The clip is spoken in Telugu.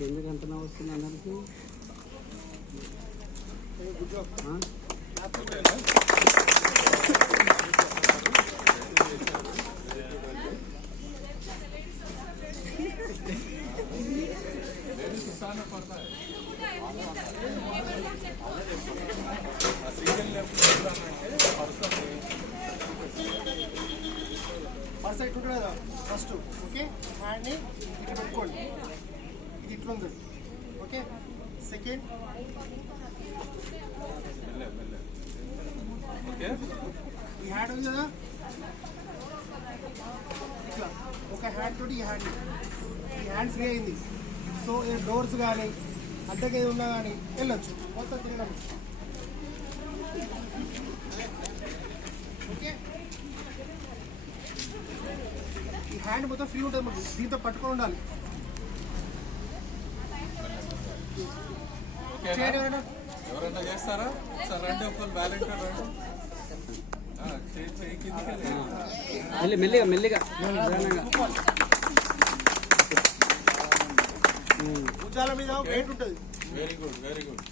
ఎందుకు ఎంత వస్తుంది అందరికి పర్స్ ఇట్లుంటుంది కదా ఫస్ట్ ఓకే హ్యాండ్ని ఇట్లా పెట్టుకోండి ఇది ఇట్లా ఉంది ఓకే సెకండ్ ఈ హ్యాండ్ ఉంది కదా ఇట్లా ఒక హ్యాండ్ తోటి ఈ హ్యాండ్ ఫ్రీ అయింది సో డోర్స్ కానీ అడ్డగా ఉన్నా కానీ వెళ్ళొచ్చు మొత్తం తిరగడం ఓకే ఈ హ్యాండ్ మొత్తం ఫ్రీ ఉంటుంది మాకు దీంతో పట్టుకొని ఉండాలి ఎవరైనా చేస్తారా సార్ రండి ఫుల్ వాలంటీర్ రండి మెల్లిగా మెల్లిగా భుజాల మీద వెయిట్ ఉంటుంది వెరీ గుడ్ వెరీ గుడ్